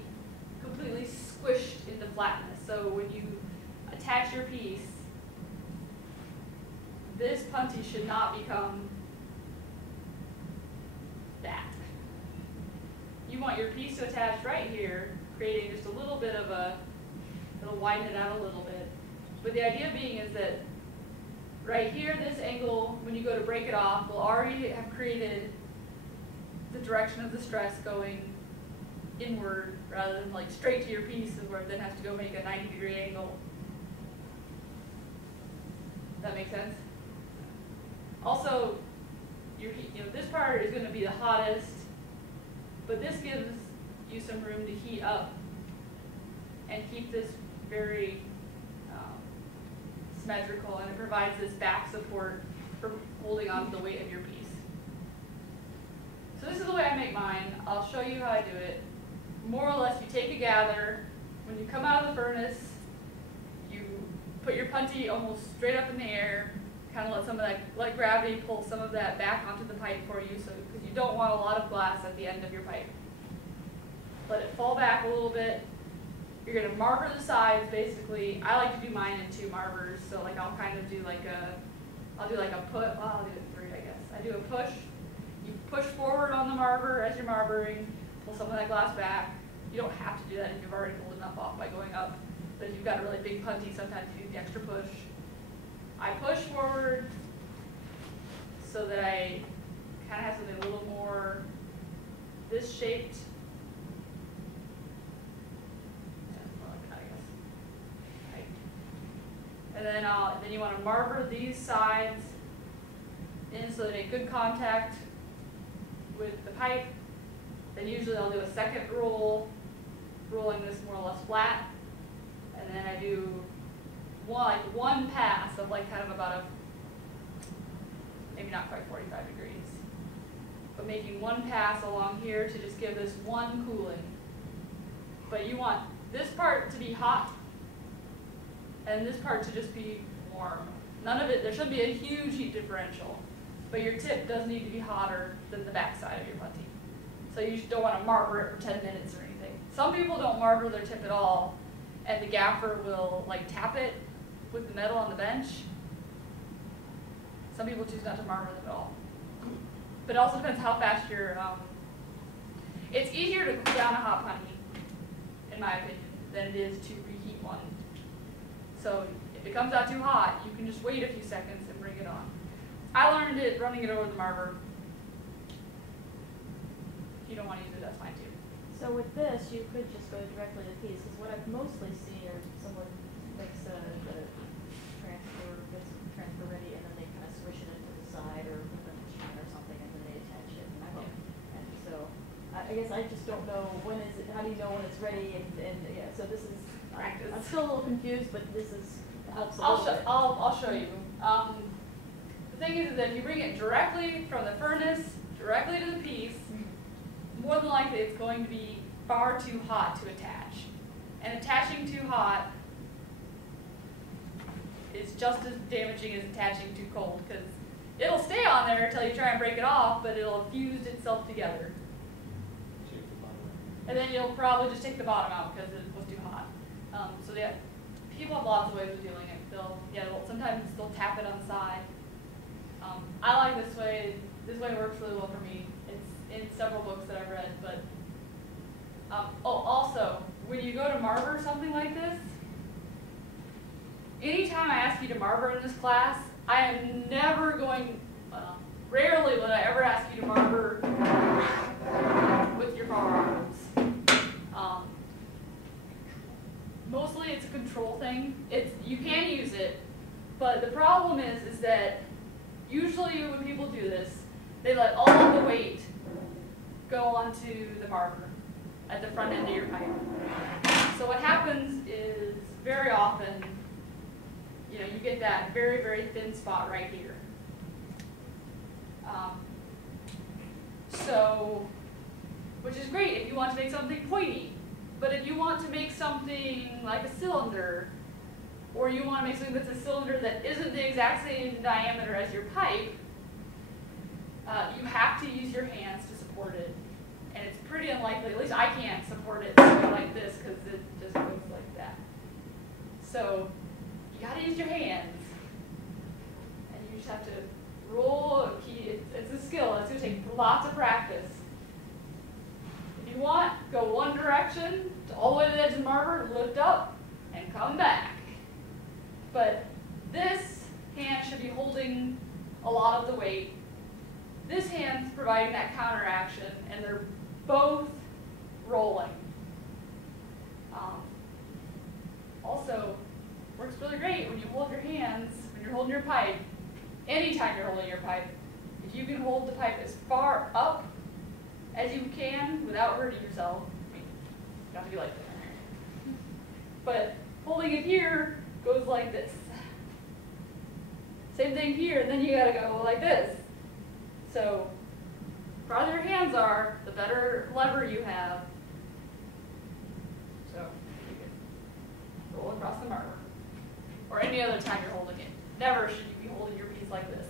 completely squished into flatness. So when you attach your piece, this putty should not become that. You want your piece to attach right here, creating just a little bit of it'll widen it out a little bit. But the idea being is that right here, this angle, when you go to break it off, will already have created the direction of the stress going inward rather than like straight to your piece, where it then has to go make a 90-degree angle. That make sense? Also, this part is going to be the hottest, but this gives you some room to heat up and keep this very symmetrical, and it provides this back support for holding on to the weight of your piece. So this is the way I make mine. I'll show you how I do it. More or less, you take a gather. When you come out of the furnace, you put your putty almost straight up in the air, kind of let some of that, let gravity pull some of that back onto the pipe for you, so because you don't want a lot of glass at the end of your pipe. Let it fall back a little bit. You're going to marber the sides, basically. I like to do mine in 2 marbers, so like I'll kind of do like I'll do like a put, well, I'll do it in 3, I guess. I do a push. You push forward on the marber as you're marbering, pull some of that glass back. You don't have to do that if you've already pulled enough off by going up. But if you've got a really big putty, sometimes you do the extra push. I push forward so that I kind of have something a little more this shaped. And then you want to marber these sides in so they make good contact with the pipe. Then usually I'll do a second roll, rolling this more or less flat. And then I do one pass of like kind of about maybe not quite 45 degrees, but making one pass along here to just give this one cooling. But you want this part to be hot and this part to just be warm. None of it, there should be a huge heat differential, but your tip does need to be hotter than the back side of your putty. So you don't want to marber it for 10 minutes or anything. Some people don't marber their tip at all, and the gaffer will like tap it with the metal on the bench. Some people choose not to marber them at all. But it also depends how fast you're, it's easier to cool down a hot putty, in my opinion, than it is to reheat one. So if it comes out too hot, you can just wait a few seconds and bring it on. I learned it running it over the marber. If you don't want to use it, that's fine too. So with this, you could just go directly to the piece, because what I've mostly seen is someone makes the transfer ready, and then they kind of swish it into the side or with a machine or something, and then they attach it. And so I guess I just don't know when is it. How do you know when it's ready? And yeah, so this is Practice. I'm still a little confused, but this is helps a I'll little bit. show you. The thing is that if you bring it directly from the furnace directly to the piece, more than likely it's going to be far too hot to attach. And attaching too hot is just as damaging as attaching too cold, because it'll stay on there until you try and break it off, but it'll have fused itself together. and then you'll probably just take the bottom out because it was too hot. So yeah, people have lots of ways of doing it. Sometimes they'll tap it on the side. I like this way. This way works really well for me. It's in several books that I've read. But also, when you go to marber something like this, anytime I ask you to marber in this class, I am never going. Rarely would I ever ask you to marber with your forearms. Mostly it's a control thing. You can use it, but the problem is that usually when people do this, they let all of the weight go onto the marber at the front end of your pipe. So what happens is very often, you get that very, very thin spot right here. Which is great if you want to make something pointy. But if you want to make something like a cylinder, or you want to make something that's a cylinder that isn't the exact same diameter as your pipe, you have to use your hands to support it. And it's pretty unlikely, at least I can't support it like this because it just goes like that. So you got to use your hands. And you just have to roll a key. It's a skill. It's going to take lots of practice. If you want, go one direction, all the way to the edge of the marber, lift up, and come back. But this hand should be holding a lot of the weight. This hand's providing that counteraction, and they're both rolling. Also, works really great when you hold your hands, when you're holding your pipe, anytime you're holding your pipe. If you can hold the pipe as far up as you can without hurting yourself, you have to be like this. But holding it here goes like this. Same thing here, and then you gotta go like this. So, the farther your hands are, the better lever you have. So, you can roll across the marber. Or any other time you're holding it. Never should you be holding your piece like this.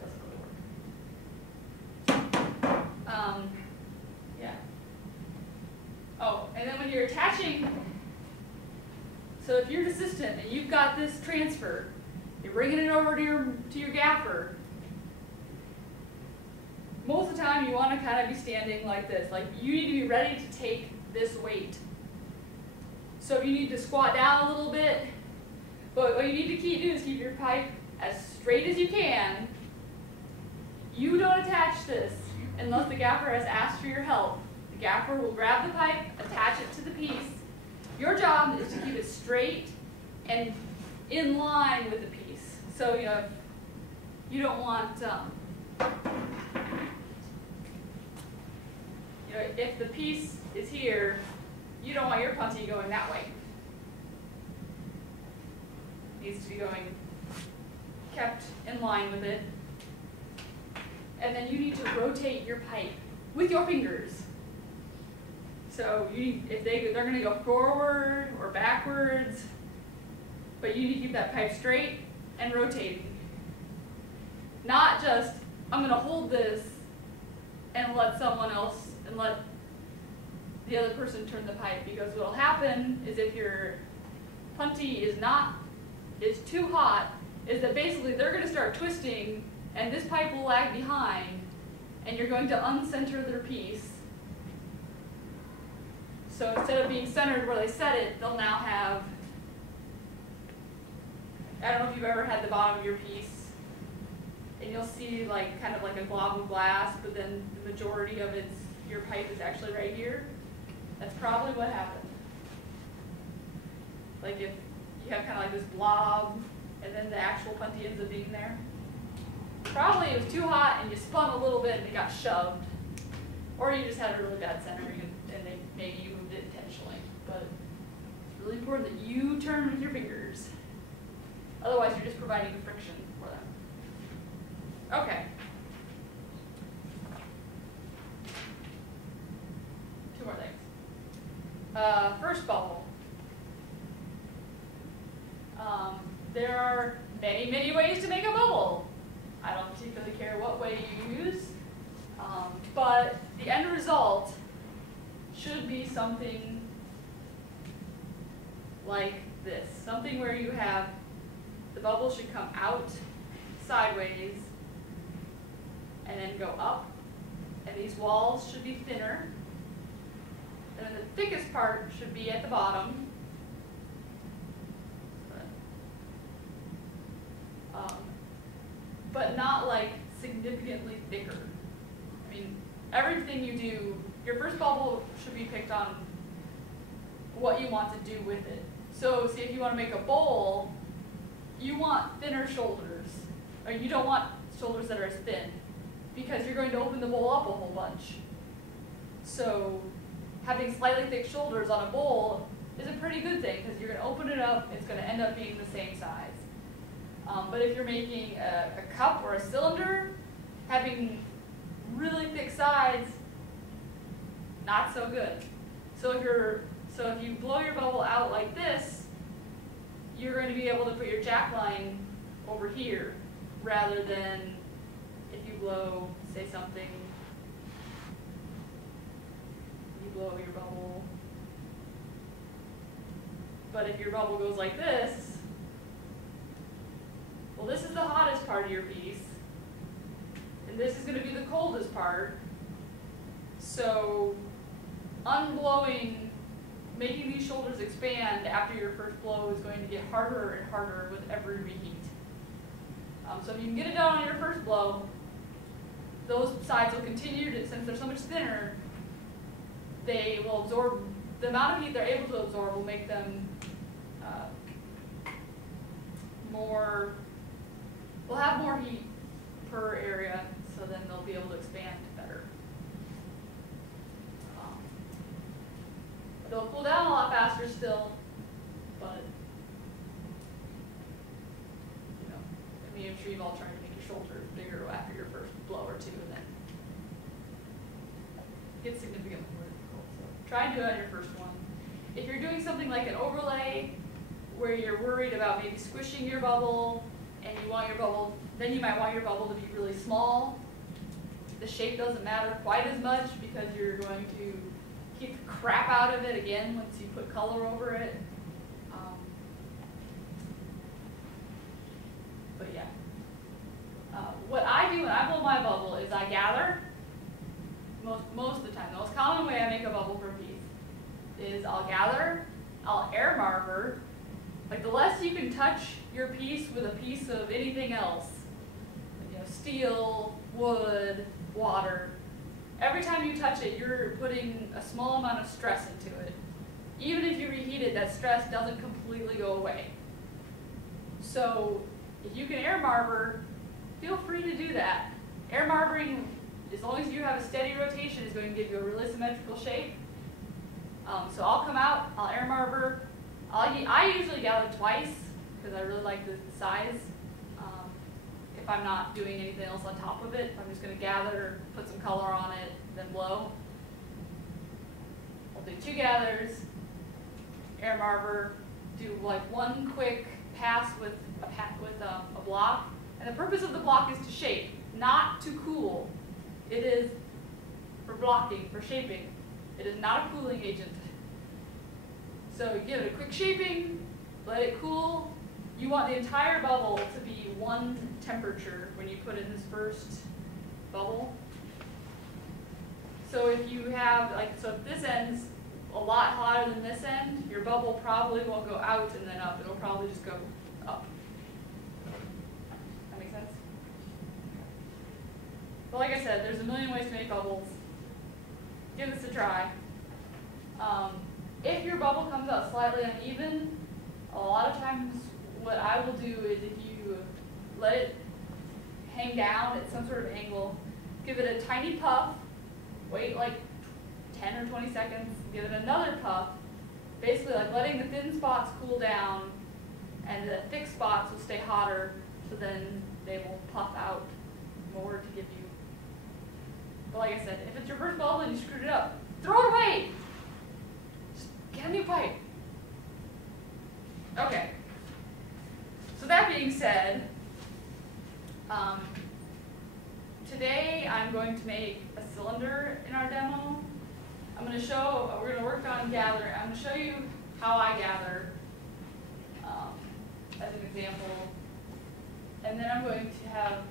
Doesn't really work. Yeah. Oh, and then when you're attaching, so if you're an assistant and you've got this transfer, you're bringing it over to your gaffer. Most of the time, you want to kind of be standing like this. Like, you need to be ready to take this weight. So if you need to squat down a little bit, but what you need to do is keep your pipe as straight as you can. You don't attach this unless the gaffer has asked for your help. The gaffer will grab the pipe, attach it to the piece. Your job is to keep it straight and in line with the piece. So you don't want, if the piece is here, you don't want your puntee going that way. It needs to be kept in line with it. And then you need to rotate your pipe with your fingers. So if they're going to go forward or backwards, but you need to keep that pipe straight and rotating. Not just, I'm going to hold this and let someone else, and let the other person turn the pipe, because what will happen is if your puntee is too hot, is that basically they're going to start twisting and this pipe will lag behind and you're going to uncenter their piece. So instead of being centered where they set it, they'll now have, I don't know if you've ever had the bottom of your piece, and you'll see kind of like a glob of glass, but then the majority of your pipe is actually right here. That's probably what happened. Like if you have kind of like this blob, and then the actual puntee ends up being there. Probably it was too hot and you spun a little bit and it got shoved. Or you just had a really bad centering and maybe you moved it intentionally. But it's really important that you turn with your fingers. Otherwise you're just providing friction for them. Okay. Two more things. First bubble. There are many, many ways to make a bubble. I don't particularly care what way you use. But the end result should be something like this. Something where you have, the bubble should come out sideways and then go up. And these walls should be thinner. And then the thickest part should be at the bottom. But not like significantly thicker. I mean, everything you do, your first bubble should be picked on what you want to do with it. So see, if you want to make a bowl, you want thinner shoulders, or you don't want shoulders that are as thin, because you're going to open the bowl up a whole bunch. So having slightly thick shoulders on a bowl is a pretty good thing, because you're going to open it up, it's going to end up being the same size. But if you're making a cup or a cylinder, having really thick sides, not so good. So if you blow your bubble out like this, you're going to be able to put your jack line over here, rather than if you blow, say something, you blow your bubble. But if your bubble goes like this, well, this is the hottest part of your piece, and this is going to be the coldest part. So unblowing, making these shoulders expand after your first blow is going to get harder and harder with every reheat. So if you can get it done on your first blow, those sides will continue to, since they're so much thinner, they will absorb, the amount of heat they're able to absorb will make them will have more heat per area, so then they'll be able to expand better. They'll cool down a lot faster still, but you know, I mean, I'm sure you've all tried to make your shoulders bigger after your first blow or two, and then it gets significantly more difficult. So try and do it on your first one. If you're doing something like an overlay, where you're worried about maybe squishing your bubble, and you want your bubble, then you might want your bubble to be really small. The shape doesn't matter quite as much, because you're going to keep the crap out of it again once you put color over it. But yeah. What I do when I blow my bubble is I gather, most of the time. The most common way I make a bubble for a piece is I'll gather, I'll air marver. Like, the less you can touch your piece with a piece of anything else, you know, steel, wood, water, every time you touch it, you're putting a small amount of stress into it. Even if you reheat it, that stress doesn't completely go away. So if you can air marver, feel free to do that. Air marvering, as long as you have a steady rotation, is going to give you a really symmetrical shape. So I'll come out, I'll air marver. I usually gather twice, because I really like the size. If I'm not doing anything else on top of it, I'm just going to gather, put some color on it, then blow. I'll do 2 gathers, air marver, do like one quick pass with a block. And the purpose of the block is to shape, not to cool. It is for blocking, for shaping. It is not a cooling agent. So you give it a quick shaping, let it cool. You want the entire bubble to be one temperature when you put in this first bubble. So if you have, so if this end's a lot hotter than this end, your bubble probably won't go out and then up. It'll probably just go up. That make sense? But like I said, there's a million ways to make bubbles. Give this a try. If your bubble comes out slightly uneven, a lot of times what I will do is, if you let it hang down at some sort of angle, give it a tiny puff, wait like 10 or 20 seconds, give it another puff, basically like letting the thin spots cool down, and the thick spots will stay hotter, so then they will puff out more to give you. But like I said, if it's your first bubble and you screwed it up, throw it away! Just get a new pipe. Okay. So that being said, to today I'm going to make a cylinder in our demo. I'm going to show, we're going to work on gathering. I'm going to show you how I gather as an example. And then I'm going to have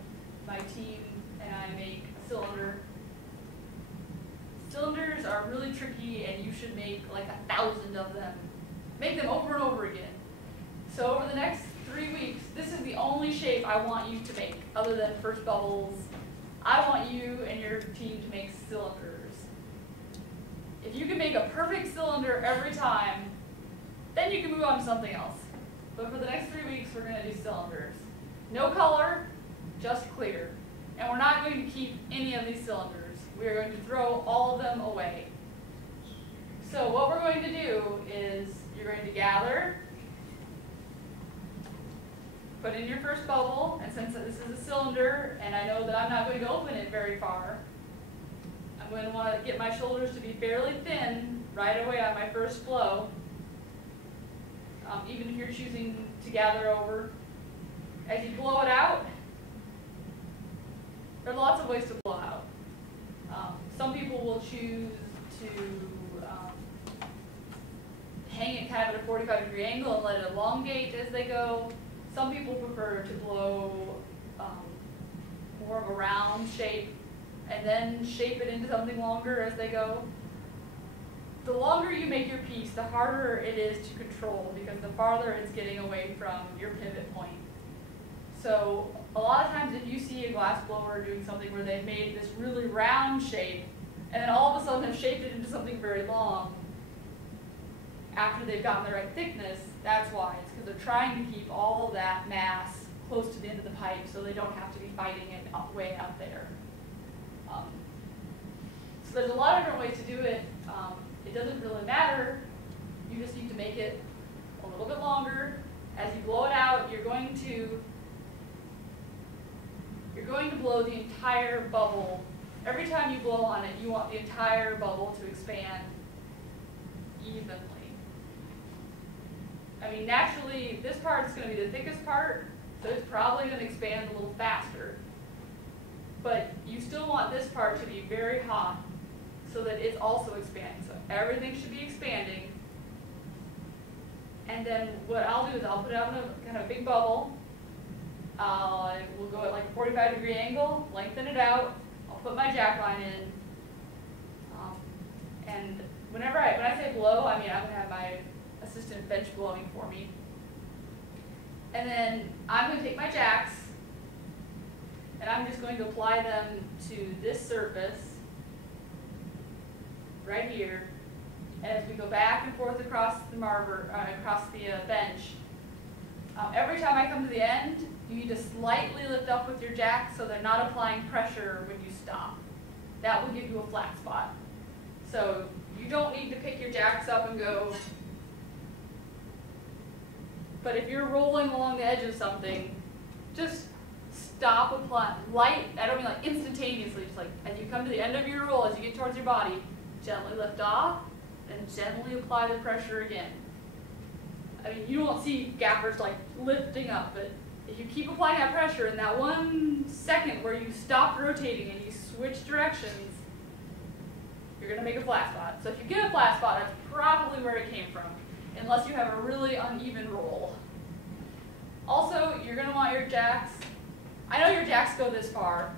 my team and I make a cylinder. Cylinders are really tricky and you should make like 1,000 of them. Make them over and over again. So over the next 3 weeks, this is the only shape I want you to make, other than first bubbles. I want you and your team to make cylinders. If you can make a perfect cylinder every time, then you can move on to something else. But for the next 3 weeks, we're going to do cylinders. No color, just clear. And we're not going to keep any of these cylinders. We are going to throw all of them away. So what we're going to do is you're going to gather, put in your first bubble, and since this is a cylinder and I know that I'm not going to open it very far, I'm going to want to get my shoulders to be fairly thin right away on my first blow. Even if you're choosing to gather over. As you blow it out, there are lots of ways to blow out. Some people will choose to hang it kind of at a 45-degree angle and let it elongate as they go. Some people prefer to blow more of a round shape and then shape it into something longer as they go. The longer you make your piece, the harder it is to control because the farther it's getting away from your pivot point. So a lot of times if you see a glass blower doing something where they've made this really round shape and then all of a sudden have shaped it into something very long after they've gotten the right thickness, that's why. It's because they're trying to keep all that mass close to the end of the pipe so they don't have to be fighting it way out there. So there's a lot of different ways to do it. It doesn't really matter. You just need to make it a little bit longer. As you blow it out, you're going to blow the entire bubble. Every time you blow on it, you want the entire bubble to expand evenly. I mean, naturally, this part is going to be the thickest part, so it's probably going to expand a little faster. But you still want this part to be very hot so that it's also expanding. So everything should be expanding. And then what I'll do is I'll put it out in a kind of big bubble. We'll go at like a 45-degree angle, lengthen it out. I'll put my jack line in. And when I say blow, I mean I'm going to have my assistant bench blowing for me. And then I'm going to take my jacks and I'm just going to apply them to this surface right here. And as we go back and forth across the bench, every time I come to the end, you need to slightly lift up with your jack so they're not applying pressure when you stop. That will give you a flat spot. So you don't need to pick your jacks up and go. But if you're rolling along the edge of something, just stop applying. I don't mean like instantaneously, just like as you come to the end of your roll, as you get towards your body, gently lift off and gently apply the pressure again. I mean, you won't see gappers like lifting up, but if you keep applying that pressure in that 1 second where you stop rotating and you switch directions, you're going to make a flat spot. So if you get a flat spot, that's probably where it came from, unless you have a really uneven roll. Also, you're going to want your jacks. I know your jacks go this far,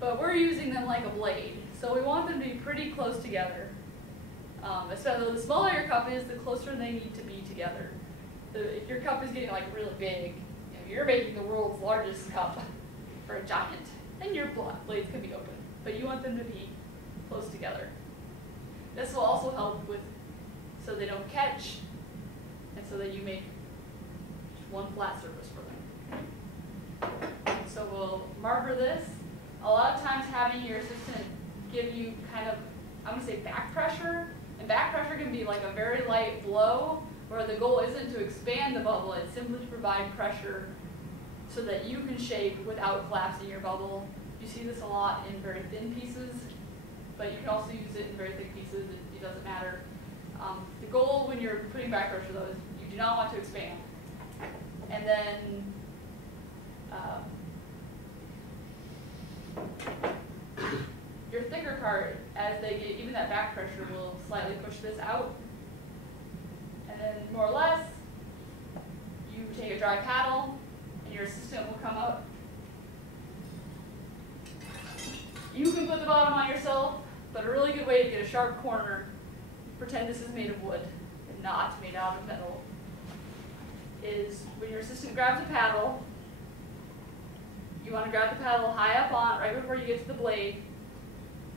but we're using them like a blade. So we want them to be pretty close together. Especially the smaller your cup is, the closer they need to be together. If your cup is getting like really big, you're making the world's largest cup for a giant, then your blades could be open. But you want them to be close together. This will also help with so they don't catch, and so that you make one flat surface for them. So we'll marker this. A lot of times having your assistant give you kind of, I'm going to say back pressure, and back pressure can be like a very light blow, where the goal isn't to expand the bubble, it's simply to provide pressure so that you can shape without collapsing your bubble. You see this a lot in very thin pieces, but you can also use it in very thick pieces, it doesn't matter. The goal when you're putting back pressure though is you do not want to expand. And then Your thicker part, as they get, even that back pressure will slightly push this out. And then more or less, you take a dry paddle and your assistant will come up. You can put the bottom on yourself, but a really good way to get a sharp corner, pretend this is made of wood and not made out of metal, is when your assistant grabs a paddle, you want to grab the paddle high up on, right before you get to the blade.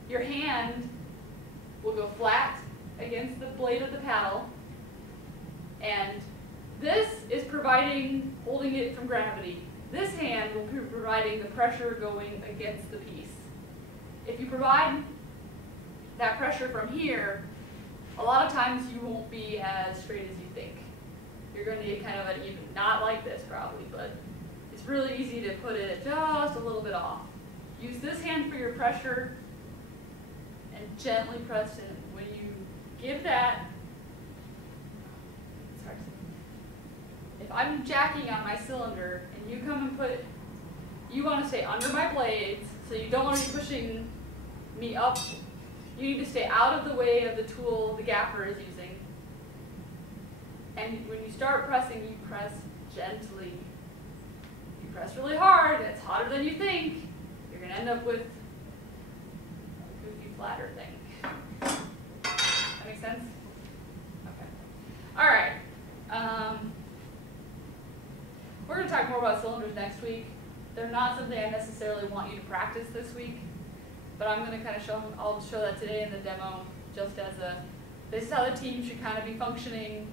Your hand will go flat against the blade of the paddle, and this is holding it from gravity. This hand will be providing the pressure going against the piece. If you provide that pressure from here, a lot of times you won't be as straight as you think. You're going to get kind of an even, not like this probably, but it's really easy to put it just a little bit off. Use this hand for your pressure and gently press in. When you give that, it's hard to say. If I'm jacking on my cylinder and you come and you want to stay under my blades, so you don't want to be pushing me up. You need to stay out of the way of the tool the gaffer is using. And when you start pressing, you press gently. You press really hard, and it's hotter than you think, you're going to end up with a goofy flatter thing. That make sense? Okay. All right. We're going to talk more about cylinders next week. They're not something I necessarily want you to practice this week, but I'm going to kind of I'll show that today in the demo, just as this is how the team should kind of be functioning.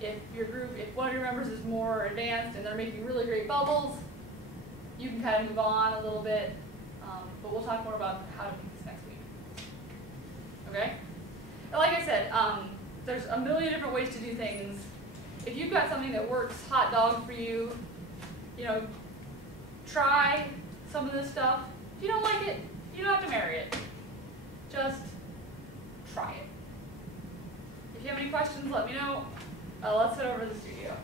If one of your members is more advanced and they're making really great bubbles, you can kind of move on a little bit, but we'll talk more about how to make this next week. Okay? But like I said, there's a million different ways to do things. If you've got something that works hot dog for you, try some of this stuff. If you don't like it, you don't have to marry it. Just try it. If you have any questions, let me know. Let's head over to the studio.